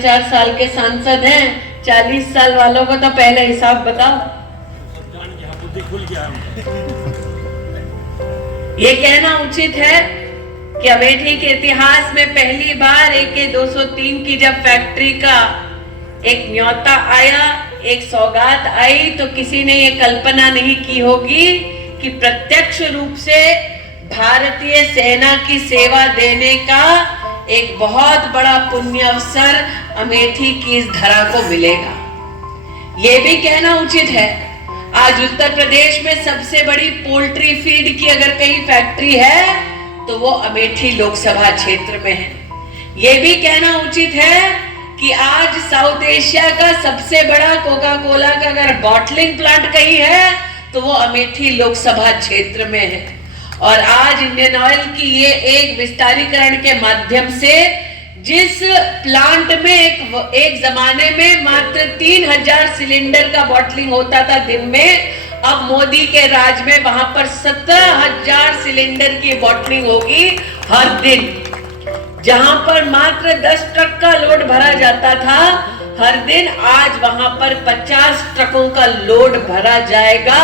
4.5 साल के सांसद हैं, 40 साल वालों को तो पहले हिसाब बताओ। बुद्धि खुल गया। ये कहना उचित है कि अमेठी के इतिहास में पहली बार AK 203 की जब फैक्ट्री का एक न्योता आया, एक सौगात आई, तो किसी ने ये कल्पना नहीं की होगी कि प्रत्यक्ष रूप से भारतीय सेना की सेवा देने का एक बहुत बड़ा पुण्य अवसर अमेठी की इस धरा को मिलेगा। ये भी कहना उचित है, आज उत्तर प्रदेश में सबसे बड़ी पोल्ट्री फीड की अगर कहीं फैक्ट्री है तो वो अमेठी लोकसभा क्षेत्र में है। ये भी कहना उचित है कि आज साउथ एशिया का सबसे बड़ा कोका कोला का अगर बॉटलिंग प्लांट कहीं है तो वो अमेठी लोकसभा क्षेत्र में है। और आज इंडियन ऑयल की ये एक विस्तारीकरण के माध्यम से जिस प्लांट में एक जमाने में मात्र 3000 सिलेंडर का बॉटलिंग होता था दिन में, अब मोदी के राज में वहां पर 17,000 सिलेंडर की बॉटलिंग होगी हर दिन। जहां पर मात्र 10 ट्रक का लोड भरा जाता था हर दिन, आज वहां पर 50 ट्रकों का लोड भरा जाएगा।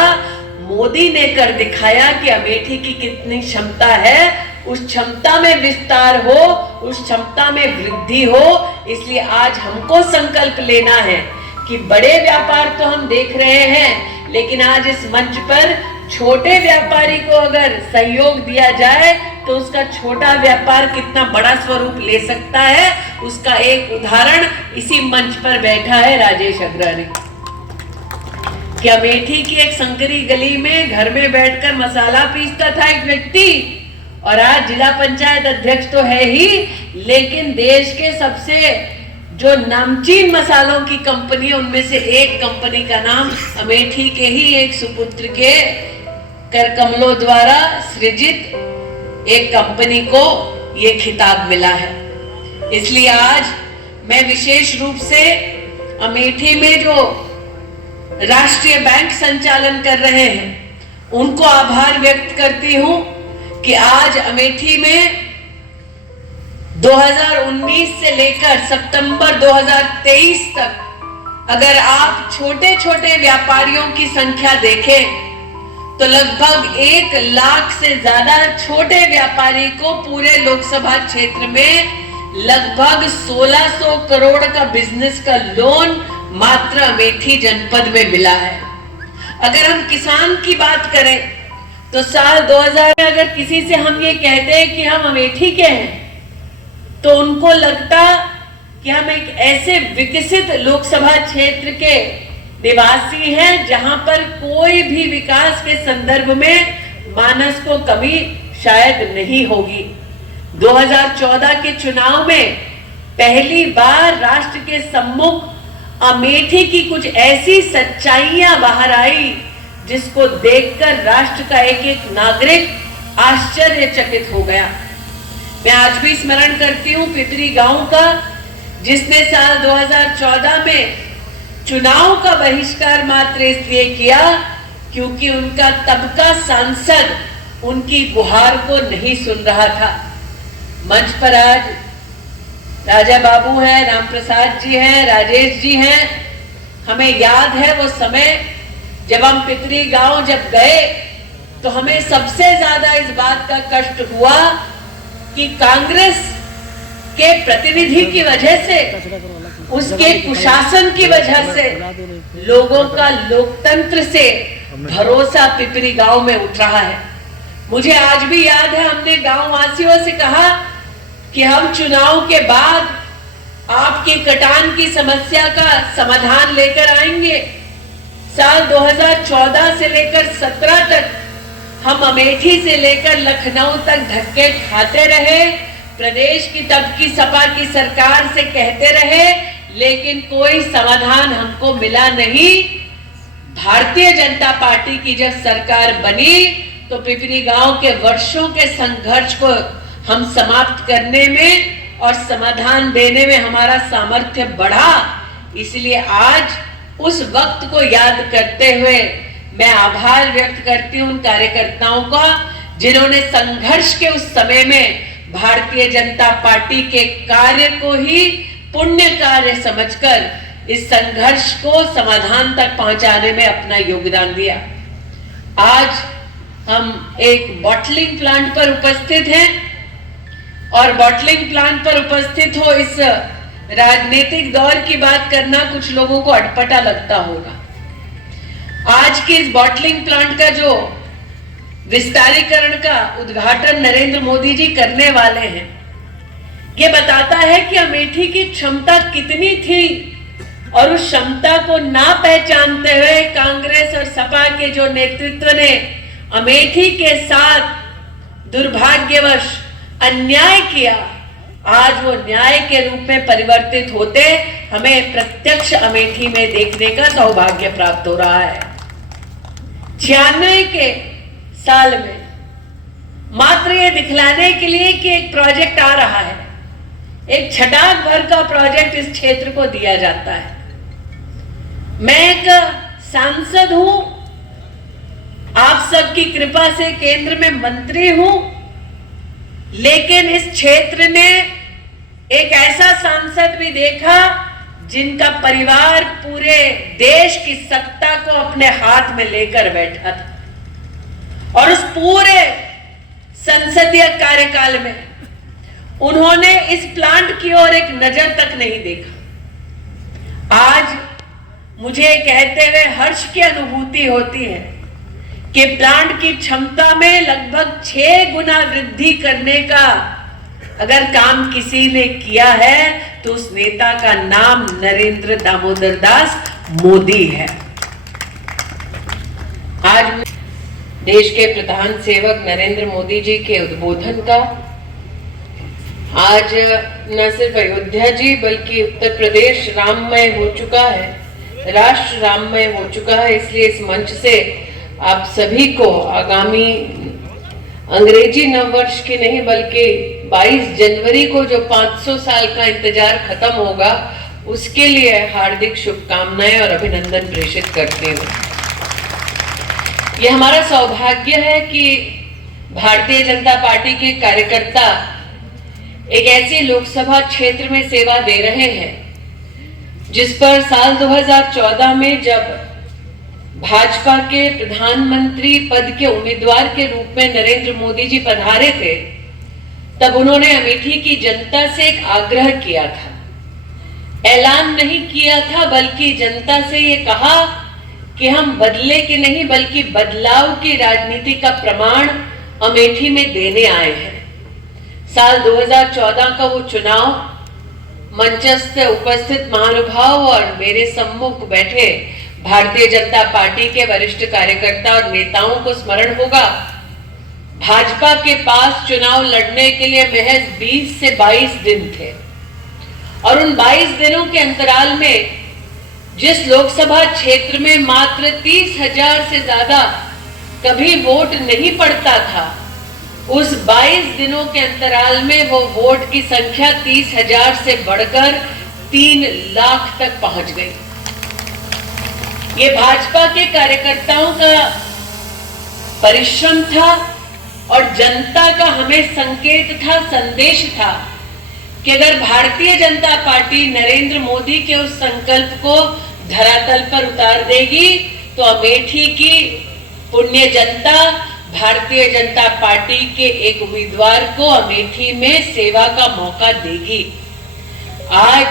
मोदी ने कर दिखाया कि अमेठी की कितनी क्षमता है, उस क्षमता में विस्तार हो, उस क्षमता में वृद्धि हो। इसलिए आज हमको संकल्प लेना है कि बड़े व्यापार तो हम देख रहे हैं, लेकिन आज इस मंच पर छोटे व्यापारी को अगर सहयोग दिया जाए तो उसका छोटा व्यापार कितना बड़ा स्वरूप ले सकता है, उसका एक उदाहरण इसी मंच पर बैठा है राजेश अग्रवाल कि अमेठी की एक संकरी गली में घर में बैठकर मसाला पीसता था एक व्यक्ति, और आज जिला पंचायत अध्यक्ष तो है ही, लेकिन देश के सबसे जो नामचीन मसालों की कंपनी उनमें से एक कंपनी का नाम अमेठी के ही एक सुपुत्र के कर कमलों द्वारा सृजित एक कंपनी को ये खिताब मिला है। इसलिए आज मैं विशेष रूप से अमेठी में जो राष्ट्रीय बैंक संचालन कर रहे हैं उनको आभार व्यक्त करती हूं कि आज अमेठी में 2019 से लेकर सितंबर 2023 तक अगर आप छोटे छोटे व्यापारियों की संख्या देखें तो लगभग 1 लाख से ज्यादा छोटे व्यापारी को पूरे लोकसभा क्षेत्र में लगभग 1600 करोड़ का बिजनेस का लोन मात्र अमेठी जनपद में मिला है। अगर हम किसान की बात करें तो साल 2000 में अगर किसी से हम ये कहते हैं कि हम अमेठी के हैं तो उनको लगता कि हम एक ऐसे विकसित लोकसभा क्षेत्र के निवासी हैं जहां पर कोई भी विकास के संदर्भ में मानस को कमी शायद नहीं होगी। 2014 के चुनाव में पहली बार राष्ट्र के सम्मुख अमेठी की कुछ ऐसी सच्चाइयां बाहर आई जिसको देखकर राष्ट्र का एक एक नागरिक आश्चर्यचकित हो गया। मैं आज भी स्मरण करती हूँ पिपरी गांव का, जिसने साल 2014 में चुनाव का बहिष्कार मात्र इसलिए किया क्योंकि उनका तब का सांसद उनकी गुहार को नहीं सुन रहा था। मंच पर आज राजा बाबू हैं, राम प्रसाद जी हैं, राजेश जी हैं। हमें याद है वो समय जब हम पिपरी गांव जब गए तो हमें सबसे ज्यादा इस बात का कष्ट हुआ कि कांग्रेस के प्रतिनिधि की वजह से, उसके कुशासन की वजह से लोगों का लोकतंत्र से भरोसा पिपरी गांव में उठ रहा है। मुझे आज भी याद है हमने गांव वासियों से कहा कि हम चुनाव के बाद आपकी कटान की समस्या का समाधान लेकर आएंगे। साल 2014 से लेकर 17 तक हम अमेठी से लेकर लखनऊ तक धक्के खाते रहे, प्रदेश की तब की सपा की सरकार से कहते रहे, लेकिन कोई समाधान हमको मिला नहीं। भारतीय जनता पार्टी की जब सरकार बनी तो पिपरी गांव के वर्षों के संघर्ष को हम समाप्त करने में और समाधान देने में हमारा सामर्थ्य बढ़ा। इसलिए आज उस वक्त को याद करते हुए मैं आभार व्यक्त करती हूं उन कार्यकर्ताओं का जिन्होंने संघर्ष के उस समय में भारतीय जनता पार्टी के कार्य को ही पुण्य कार्य समझकर इस संघर्ष को समाधान तक पहुंचाने में अपना योगदान दिया। आज हम एक बॉटलिंग प्लांट पर उपस्थित हैं और बॉटलिंग प्लांट पर उपस्थित हो इस राजनीतिक दौर की बात करना कुछ लोगों को अटपटा लगता होगा। आज के इस बॉटलिंग प्लांट का जो विस्तारीकरण का उद्घाटन नरेंद्र मोदी जी करने वाले हैं, ये बताता है कि अमेठी की क्षमता कितनी थी और उस क्षमता को ना पहचानते हुए कांग्रेस और सपा के जो नेतृत्व ने अमेठी के साथ दुर्भाग्यवश अन्याय किया, आज वो न्याय के रूप में परिवर्तित होते हमें प्रत्यक्ष अमेठी में देखने का सौभाग्य प्राप्त हो रहा है। 96 के साल में मात्र ये दिखलाने के लिए कि एक प्रोजेक्ट आ रहा है, एक छटाक भर का प्रोजेक्ट इस क्षेत्र को दिया जाता है। मैं एक सांसद हूं, आप सबकी कृपा से केंद्र में मंत्री हूं, लेकिन इस क्षेत्र ने एक ऐसा सांसद भी देखा जिनका परिवार पूरे देश की सत्ता को अपने हाथ में लेकर बैठा था और उस पूरे संसदीय कार्यकाल में उन्होंने इस प्लांट की ओर एक नजर तक नहीं देखा। आज मुझे कहते हुए हर्ष की अनुभूति होती है कि प्लांट की क्षमता में लगभग 6 गुना वृद्धि करने का अगर काम किसी ने किया है तो उस नेता का नाम नरेंद्र दामोदर दास मोदी है। आज देश के प्रधान सेवक नरेंद्र मोदी जी के उद्बोधन का आज न सिर्फ अयोध्या जी बल्कि उत्तर प्रदेश राममय हो चुका है, राष्ट्र राममय हो चुका है। इसलिए इस मंच से आप सभी को आगामी अंग्रेजी नववर्ष की नहीं बल्कि 22 जनवरी को जो 500 साल का इंतजार खत्म होगा उसके लिए हार्दिक शुभकामनाएं और अभिनंदन प्रेषित करते हुए, यह हमारा सौभाग्य है कि भारतीय जनता पार्टी के कार्यकर्ता एक ऐसे लोकसभा क्षेत्र में सेवा दे रहे हैं जिस पर साल 2014 में जब भाजपा के प्रधानमंत्री पद के उम्मीदवार के रूप में नरेंद्र मोदी जी पधारे थे, तब उन्होंने अमेठी की जनता से एक आग्रह किया था। ऐलान नहीं किया था बल्कि जनता से ये कहा कि हम बदले के नहीं बल्कि बदलाव की राजनीति का प्रमाण अमेठी में देने आए हैं। साल 2014 का वो चुनाव मंचस्थ उपस्थित महानुभाव और मेरे सम्मुख बैठे भारतीय जनता पार्टी के वरिष्ठ कार्यकर्ता और नेताओं को स्मरण होगा। भाजपा के पास चुनाव लड़ने के लिए महज 20 से 22 दिन थे और उन 22 दिनों के अंतराल में जिस लोकसभा क्षेत्र में मात्र 30,000 से ज्यादा कभी वोट नहीं पड़ता था, उस 22 दिनों के अंतराल में वो वोट की संख्या 30,000 से बढ़कर 3 लाख तक पहुंच गई। ये भाजपा के कार्यकर्ताओं का परिश्रम था और जनता का हमें संकेत था, संदेश था कि अगर भारतीय जनता पार्टी नरेंद्र मोदी के उस संकल्प को धरातल पर उतार देगी तो अमेठी की पुण्य जनता भारतीय जनता पार्टी के एक उम्मीदवार को अमेठी में सेवा का मौका देगी। आज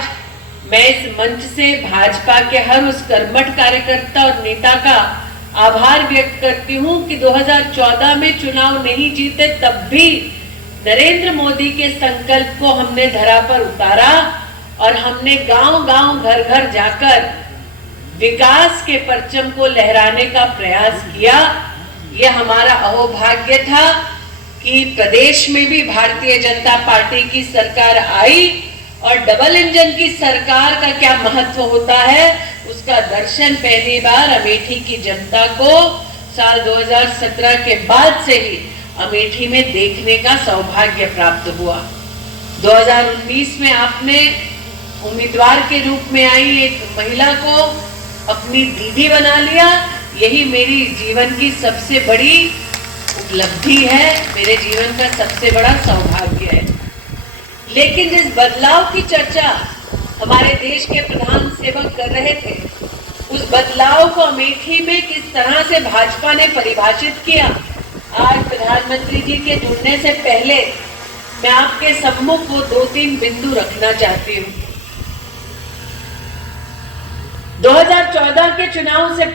मैं इस मंच से भाजपा के हर उस कर्मठ कार्यकर्ता और नेता का आभार व्यक्त करती हूं कि 2014 में चुनाव नहीं जीते तब भी नरेंद्र मोदी के संकल्प को हमने धरा पर उतारा और हमने गांव-गांव, घर-घर जाकर विकास के परचम को लहराने का प्रयास किया। यह हमारा अहोभाग्य था कि प्रदेश में भी भारतीय जनता पार्टी की सरकार आई और डबल इंजन की सरकार का क्या महत्व होता है उसका दर्शन पहली बार अमेठी की जनता को साल 2017 के बाद से ही अमेठी में देखने का सौभाग्य प्राप्त हुआ। 2019 में आपने उम्मीदवार के रूप में आई एक महिला को अपनी दीदी बना लिया। यही मेरी जीवन की सबसे बड़ी उपलब्धि है, मेरे जीवन का सबसे बड़ा सौभाग्य है। लेकिन जिस बदलाव की चर्चा हमारे देश के प्रधान सेवक कर रहे थे, उस बदलाव को अमेठी में किस तरह से भाजपा ने परिभाषित किया, आज प्रधानमंत्री जी के जुड़ने से पहले मैं आपके सम्मुख वो 2-3 बिंदु रखना चाहती हूँ। 2014 के चुनाव से